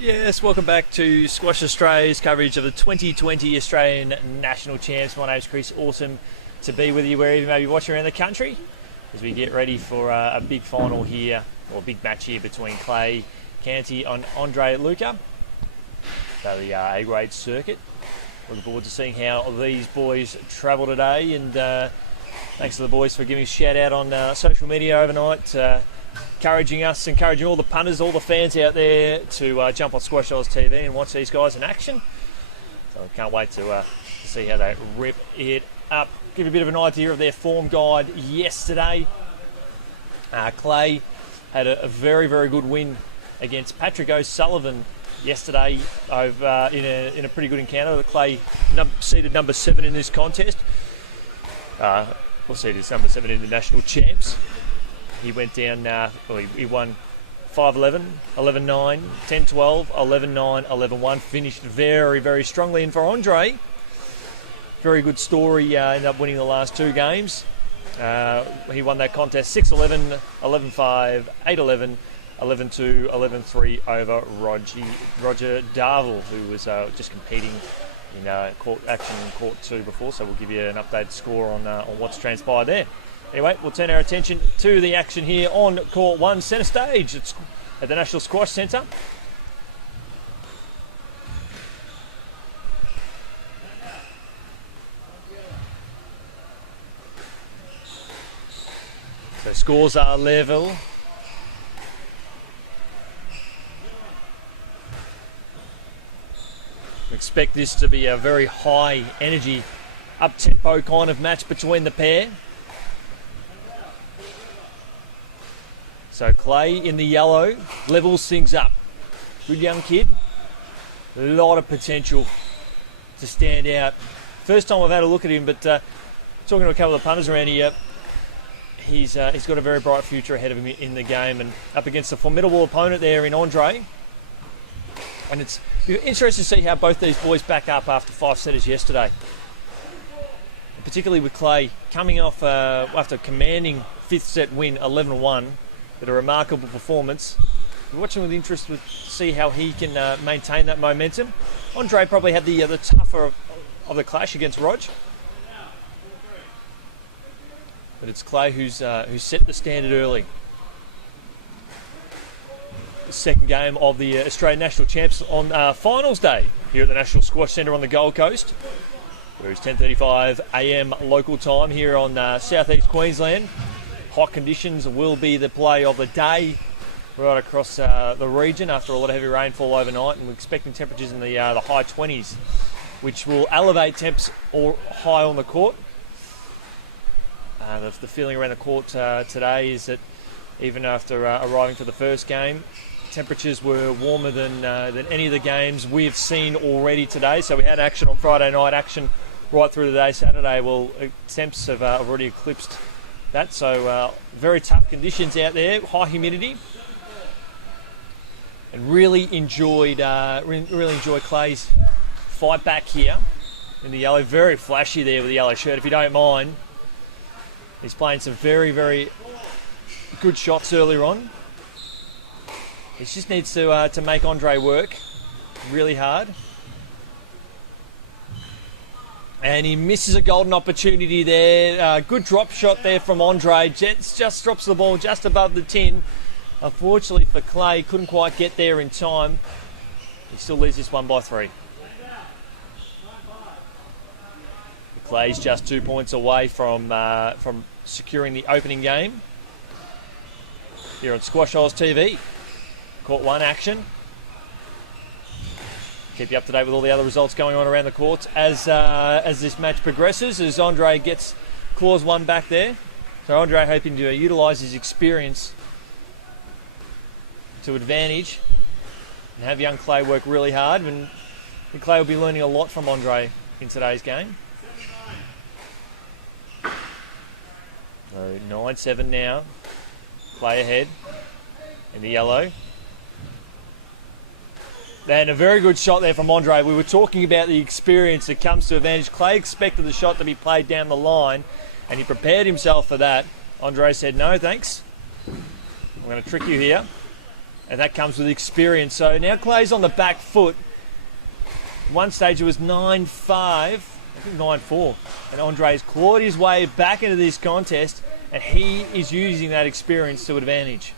Yes, welcome back to Squash Australia's coverage of the 2020 Australian National Champs. My name's Chris. Awesome to be with you wherever you may be watching around the country as we get ready for a big final here, or a big match here between Clay, Canty and Luca. So the A-grade circuit. Looking forward to seeing how these boys travel today, and thanks to the boys for giving us a shout out on social media overnight. Encouraging us, encouraging all the punters, all the fans out there to jump on Squash Oz TV and watch these guys in action. So I can't wait to see how they rip it up. Give you a bit of an idea of their form guide yesterday. Clay had a very, very good win against Patrick O'Sullivan yesterday over in a pretty good encounter. Clay seeded number 7 in this contest. Seeded number 7 in the National Champs. He went down, he won 5-11, 11-9, 10-12, 11-9, 11-1. Finished very, very strongly. And for Andre, very good story. Ended up winning the last 2 games. He won that contest 6-11, 11-5, 8-11, 11-2, 11-3 over Roger Darville, who was just competing in court action in Court 2 before. So we'll give you an updated score on what's transpired there. Anyway, we'll turn our attention to the action here on Court 1, centre stage at the National Squash Centre. So scores are level. We expect this to be a very high energy, up-tempo kind of match between the pair. So Clay in the yellow levels things up. Good young kid. A lot of potential to stand out. First time I've had a look at him, but talking to a couple of punters around here, he's got a very bright future ahead of him in the game, and up against a formidable opponent there in Andre. And it's interesting to see how both these boys back up after 5 setters yesterday. Particularly with Clay coming off after a commanding 5th set win, 11-1. But a remarkable performance. We're watching with interest to see how he can maintain that momentum. Andre probably had the tougher of the clash against Rog. But it's Clay who's set the standard early. The second game of the Australian National Champs on finals day here at the National Squash Centre on the Gold Coast. Where it's 10:35 a.m. local time here on southeast Queensland. Hot conditions will be the play of the day right across the region after a lot of heavy rainfall overnight, and we're expecting temperatures in the high 20s, which will elevate temps or high on the court. The feeling around the court today is that even after arriving for the first game, temperatures were warmer than any of the games we've seen already today. So we had action on Friday night, action right through the day Saturday. Well, temps have already eclipsed that, so very tough conditions out there, high humidity, and really enjoyed Clay's fight back here in the yellow. Very flashy there with the yellow shirt, if you don't mind. He's playing some very, very good shots earlier on. He just needs to make Andre work really hard. And he misses a golden opportunity there. Good drop shot there from Andre. Just drops the ball just above the tin. Unfortunately for Clay, couldn't quite get there in time. He still leads this one by 3. Clay's just 2 points away from securing the opening game here on Squash Oz TV. Court 1 action. Keep you up to date with all the other results going on around the courts as this match progresses, as Andre gets clause 1 back there. So Andre hoping to utilise his experience to advantage and have young Clay work really hard. And Clay will be learning a lot from Andre in today's game. So 9-7 now. Clay ahead in the yellow. And a very good shot there from Andre. We were talking about the experience that comes to advantage. Clay expected the shot to be played down the line, and he prepared himself for that. Andre said, no, thanks. I'm going to trick you here. And that comes with experience. So now Clay's on the back foot. One stage it was 9-5, I think 9-4. And Andre's clawed his way back into this contest, and he is using that experience to advantage.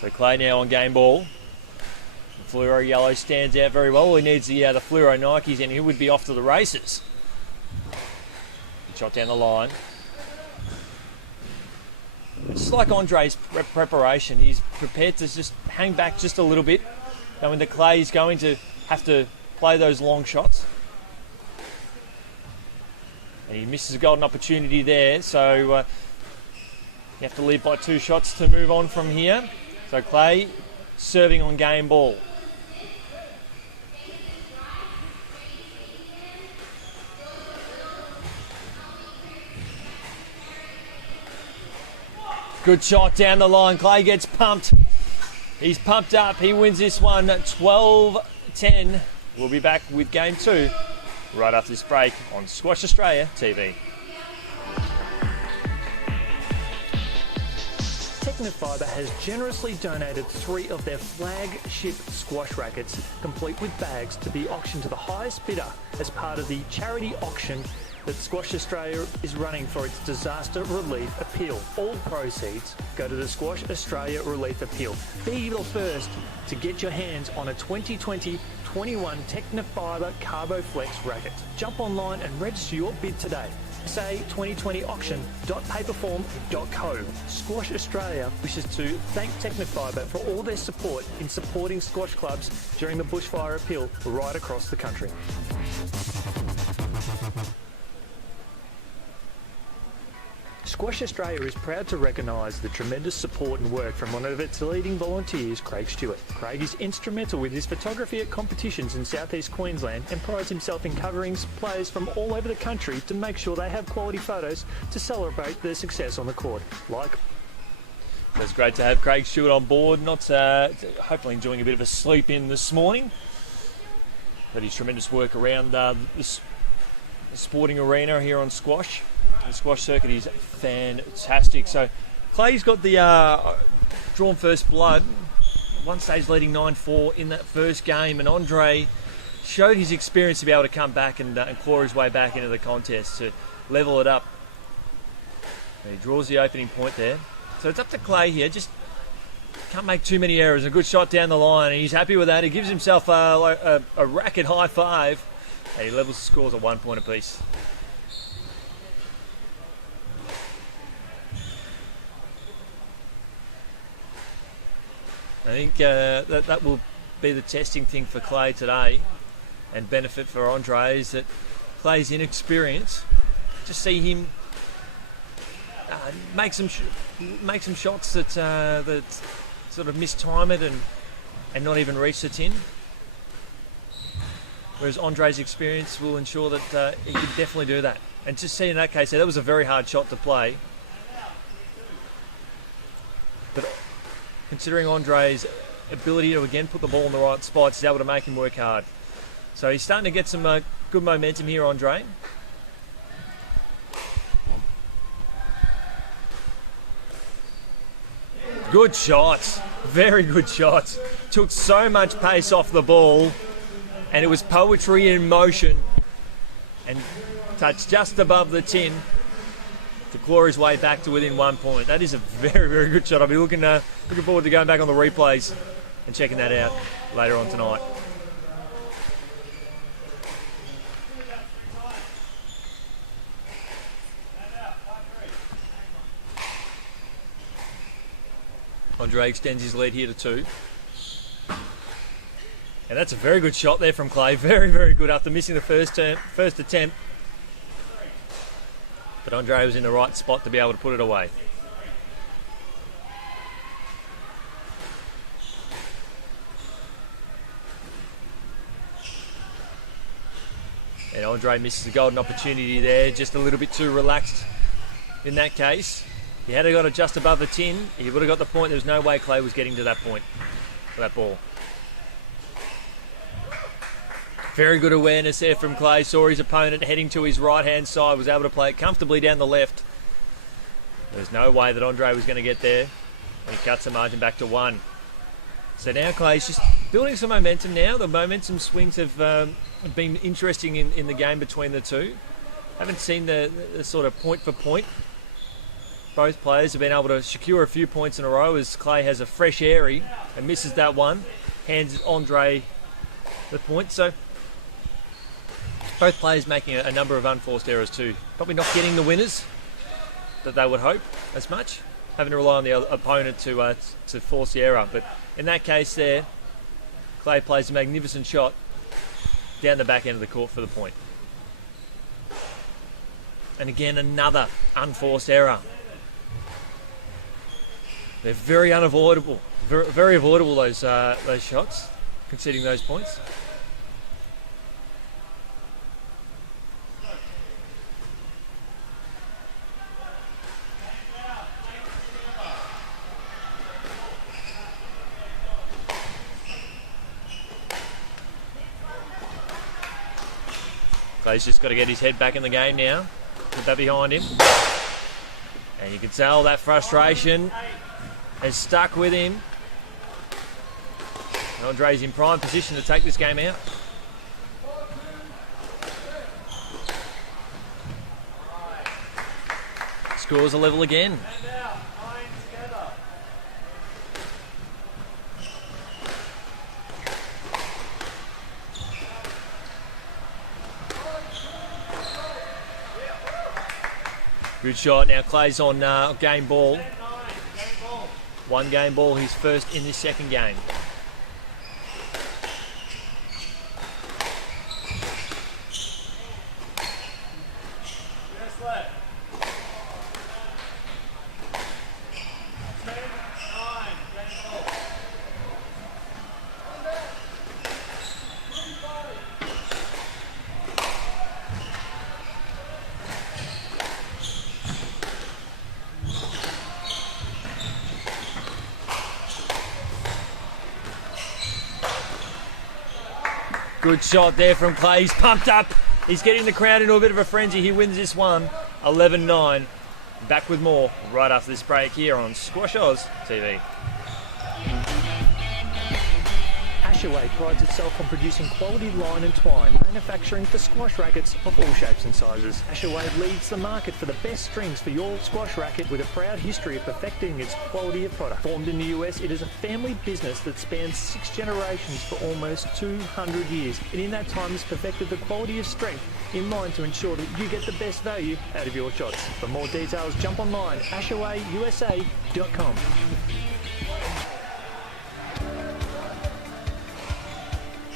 So Clay now on game ball. The fluoro yellow stands out very well. All he needs the fluoro Nikes, and he would be off to the races. Shot down the line. Just like Andre's preparation, he's prepared to just hang back just a little bit, knowing that Clay is going to have to play those long shots. And he misses a golden opportunity there, so you have to lead by 2 shots to move on from here. So Clay serving on game ball. Good shot down the line. Clay gets pumped. He's pumped up. He wins this one 12-10. We'll be back with game 2 right after this break on Squash Australia TV. Technofibre has generously donated 3 of their flagship squash rackets, complete with bags, to be auctioned to the highest bidder as part of the charity auction that Squash Australia is running for its disaster relief appeal. All proceeds go to the Squash Australia Relief Appeal. Be the first to get your hands on a 2020-21 Technofibre CarboFlex racket. Jump online and register your bid today. Say 2020auction.paperform.co. Squash Australia wishes to thank Technofibre for all their support in supporting squash clubs during the bushfire appeal right across the country. Squash Australia is proud to recognise the tremendous support and work from one of its leading volunteers, Craig Stewart. Craig is instrumental with his photography at competitions in southeast Queensland and prides himself in covering players from all over the country to make sure they have quality photos to celebrate their success on the court. It's great to have Craig Stewart on board, not hopefully enjoying a bit of a sleep in this morning. But his tremendous work around the sporting arena here on squash. The squash circuit is fantastic. So Clay's got the drawn first blood. One stage leading 9-4 in that first game, and Andre showed his experience to be able to come back and claw his way back into the contest to level it up. And he draws the opening point there. So it's up to Clay here. Just can't make too many errors. A good shot down the line, and he's happy with that. He gives himself a racket high 5, and he levels the scores at 1 point apiece. I think that will be the testing thing for Clay today, and benefit for Andre is that Clay's inexperience. Just see him make some shots that sort of mistime it and not even reach the tin. Whereas Andre's experience will ensure that he can definitely do that. And just see in that case, that was a very hard shot to play. But considering Andre's ability to again put the ball in the right spots, he's able to make him work hard. So he's starting to get some good momentum here, Andre. Good shot, very good shot. Took so much pace off the ball, and it was poetry in motion, and touched just above the tin to claw his way back to within 1 point. That is a very, very good shot. I'll be looking forward to going back on the replays and checking that out later on tonight. Andre extends his lead here to 2. And that's a very good shot there from Clay. Very, very good after missing the first attempt. But Andre was in the right spot to be able to put it away. And Andre misses a golden opportunity there, just a little bit too relaxed in that case. He had got it just above the tin. He would have got the point. There was no way Clay was getting to that point for that ball. Very good awareness there from Clay. Saw his opponent heading to his right-hand side. Was able to play it comfortably down the left. There's no way that Andre was going to get there. He cuts the margin back to 1. So now Clay's just building some momentum now. The momentum swings have been interesting in the game between the two. Haven't seen the sort of point for point. Both players have been able to secure a few points in a row as Clay has a fresh airy and misses that one. Hands Andre the point. So both players making a number of unforced errors too. Probably not getting the winners that they would hope as much. Having to rely on the opponent to force the error. But in that case there, Clay plays a magnificent shot down the back end of the court for the point. And again, another unforced error. They're very unavoidable, very avoidable, those shots, conceding those points. Clay's just got to get his head back in the game now. Put that behind him. And you can tell that frustration has stuck with him. Andre's in prime position to take this game out. Scores a level again. Good shot. Now Clay's on game ball. One game ball, his first in this second game. Good shot there from Clay. He's pumped up. He's getting the crowd into a bit of a frenzy. He wins this one, 11-9. Back with more right after this break here on Squash Oz TV. Ashaway prides itself on producing quality line and twine, manufacturing for squash rackets of all shapes and sizes. Ashaway leads the market for the best strings for your squash racket with a proud history of perfecting its quality of product. Formed in the US, it is a family business that spans 6 generations for almost 200 years, and in that time has perfected the quality of strength in mind to ensure that you get the best value out of your shots. For more details, jump online, ashawayusa.com.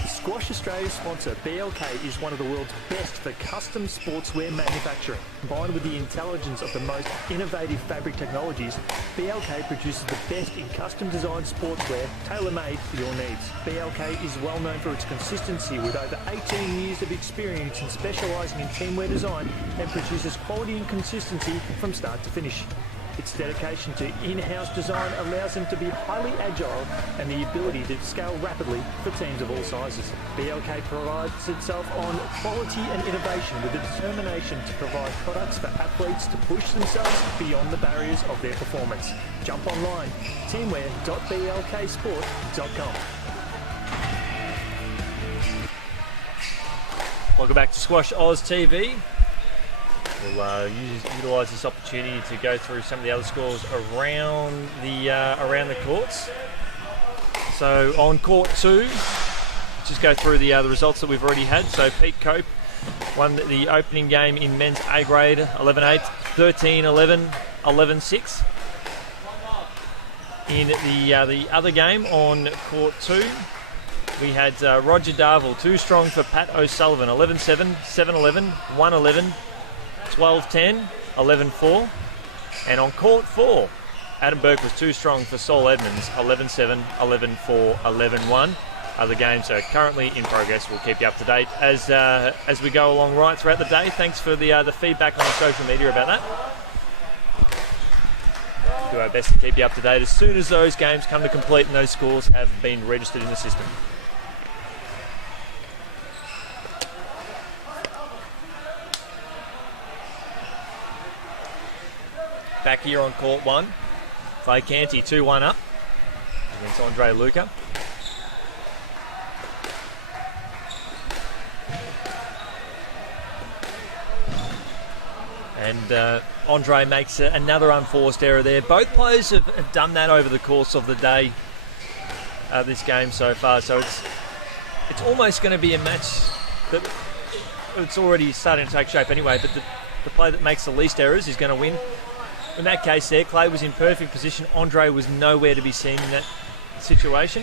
Squash Australia's sponsor, BLK, is one of the world's best for custom sportswear manufacturing. Combined with the intelligence of the most innovative fabric technologies, BLK produces the best in custom designed sportswear tailor-made for your needs. BLK is well known for its consistency with over 18 years of experience in specialising in teamwear design and produces quality and consistency from start to finish. Its dedication to in-house design allows them to be highly agile and the ability to scale rapidly for teams of all sizes. BLK prides itself on quality and innovation with a determination to provide products for athletes to push themselves beyond the barriers of their performance. Jump online, teamwear.blksport.com. Welcome back to Squash Oz TV. We'll utilise this opportunity to go through some of the other scores around the courts. So on court 2, just go through the results that we've already had. So Pete Cope won the opening game in men's A grade, 11-8, 13-11, 11-6. In the other game on court 2, we had Roger Darville, too strong for Pat O'Sullivan, 11-7, 7-11, 1-11. 12-10, 11-4. And on court 4, Adam Burke was too strong for Saul Edmonds, 11-7, 11-4, 11-1. Other games are currently in progress. We'll keep you up to date as we go along right throughout the day. Thanks for the feedback on the social media about that. We'll do our best to keep you up to date as soon as those games come to complete and those scores have been registered in the system. Back here on court 1. Clay Canty 2-1 up against Andre Luca. And Andre makes another unforced error there. Both players have done that over the course of the day, this game so far. So it's almost going to be a match that it's already starting to take shape anyway, but the player that makes the least errors is going to win. In that case there, Clay was in perfect position. Andre was nowhere to be seen in that situation.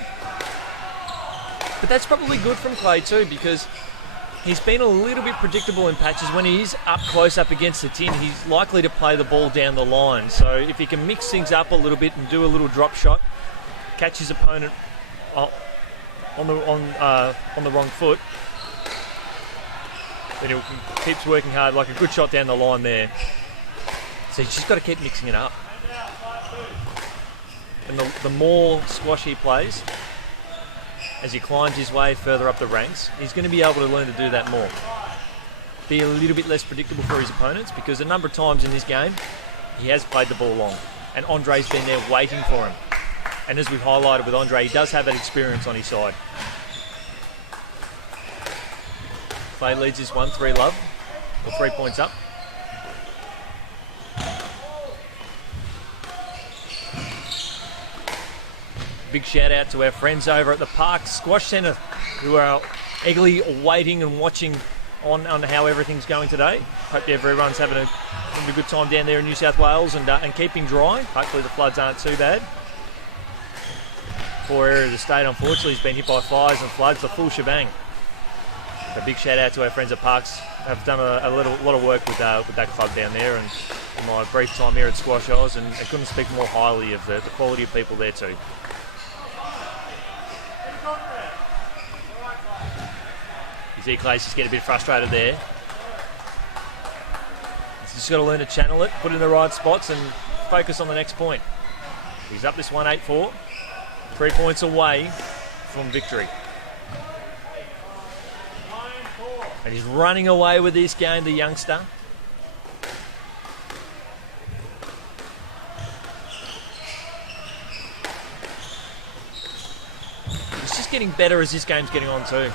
But that's probably good from Clay too, because he's been a little bit predictable in patches. When he is close up against the tin, he's likely to play the ball down the line. So if he can mix things up a little bit and do a little drop shot, catch his opponent on the wrong foot, then he keeps working hard, like a good shot down the line there. So he's just got to keep mixing it up. And the more squash he plays, as he climbs his way further up the ranks, he's going to be able to learn to do that more. Be a little bit less predictable for his opponents, because a number of times in this game, he has played the ball long. And Andre's been there waiting for him. And as we've highlighted with Andre, he does have that experience on his side. Clay leads his 1-3 love, or 3 points up. Big shout out to our friends over at the Park Squash Centre, who are eagerly waiting and watching on how everything's going today. Hope everyone's having a good time down there in New South Wales and keeping dry. Hopefully the floods aren't too bad. Poor area of the state, unfortunately, has been hit by fires and floods, the full shebang. A big shout out to our friends at Parks. I've done a lot of work with that club down there, and in my brief time here at Squash Oz, and I couldn't speak more highly of the quality of people there too. You see Clay's just getting a bit frustrated there. He's just got to learn to channel it, put it in the right spots, and focus on the next point. He's up this 1-8-4, 3 points away from victory. And he's running away with this game, the youngster. He's just getting better as this game's getting on too.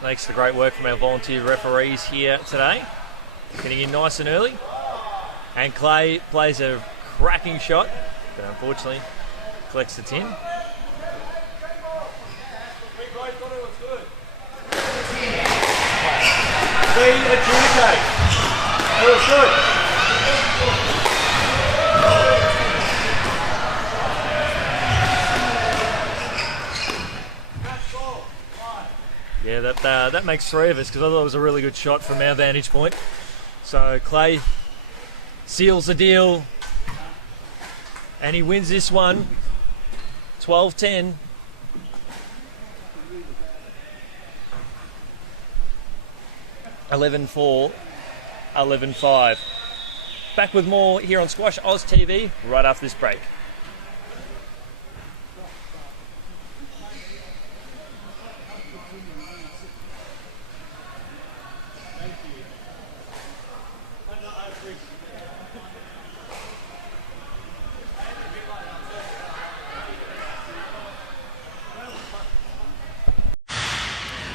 Thanks to great work from our volunteer referees here today. Getting in nice and early. And Clay plays a cracking shot, but unfortunately collects the tin. Clean adjudicate. That was good. Yeah, that makes 3 of us, because I thought it was a really good shot from our vantage point. So Clay seals the deal, and he wins this one 12-10. (11-4), 11-5. Back with more here on Squash Oz TV right after this break.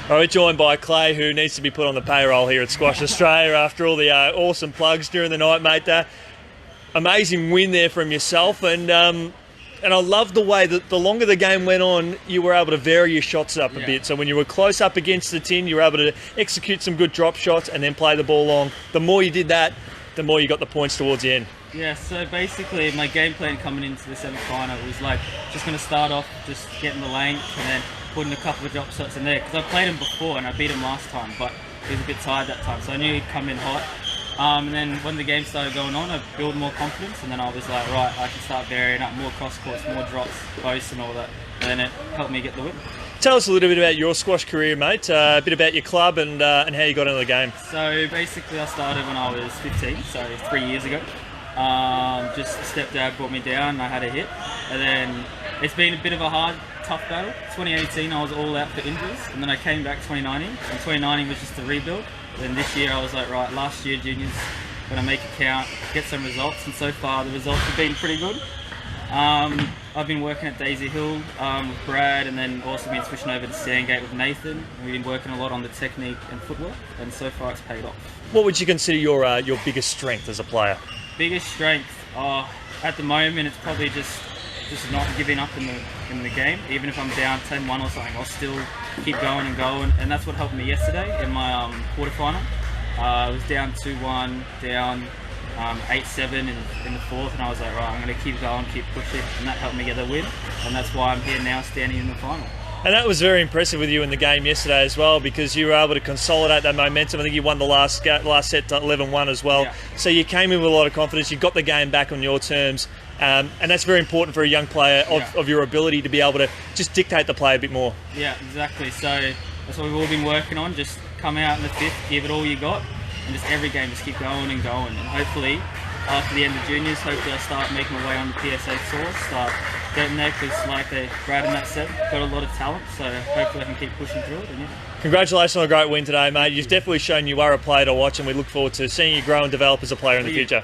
All right, joined by Clay, who needs to be put on the payroll here at Squash Australia after all the awesome plugs during the night, mate. Amazing win there from yourself, and I love the way that the longer the game went on, you were able to vary your shots up a bit. So when you were close up against the tin, you were able to execute some good drop shots and then play the ball long. The more you did that, the more you got the points towards the end. Yeah, so basically my game plan coming into the semi-final was like just going to start off just getting the length and then putting a couple of drop shots in there, because I played him before and I beat him last time, but he was a bit tired that time, so I knew he'd come in hot. And then when the game started going on, I built more confidence, and then I was like, right, I can start varying up more cross courts, more drops, posts and all that, and then it helped me get the win. Tell us a little bit about your squash career, mate, a bit about your club and how you got into the game. So basically I started when I was 15, so 3 years ago. Just stepdad brought me down, I had a hit, and then it's been a bit of a hard, tough battle. 2018 I was all out for injuries, and then I came back 2019, and 2019 was just a rebuild. Then this year I was like, right, last year juniors, gonna make it count, get some results, and so far the results have been pretty good. I've been working at Daisy Hill with Brad, and then also been switching over to Sandgate with Nathan. And we've been working a lot on the technique and footwork, and so far it's paid off. What would you consider your biggest strength as a player? Biggest strength, at the moment it's probably just not giving up in the game. Even if I'm down 10-1 or something, I'll still keep going and going, and that's what helped me yesterday in my quarterfinal. I was down 2-1, down 8-7 in the fourth, and I was like, right, I'm going to keep going, keep pushing, and that helped me get the win, and that's why I'm here now standing in the final. And that was very impressive with you in the game yesterday as well, because you were able to consolidate that momentum. I think you won the last set 11-1 as well. Yeah. So you came in with a lot of confidence. You got the game back on your terms, and that's very important for a young player of your ability to be able to just dictate the play a bit more. Yeah, exactly. So that's what we've all been working on. Just come out in the fifth, give it all you got, and just every game just keep going and going. And hopefully, after the end of juniors, hopefully I'll start making my way on the PSA tour, start getting there, because like Brad and that said, got a lot of talent, so hopefully I can keep pushing through it. And Congratulations on a great win today, mate. You've definitely shown you are a player to watch, and we look forward to seeing you grow and develop as a player in the future.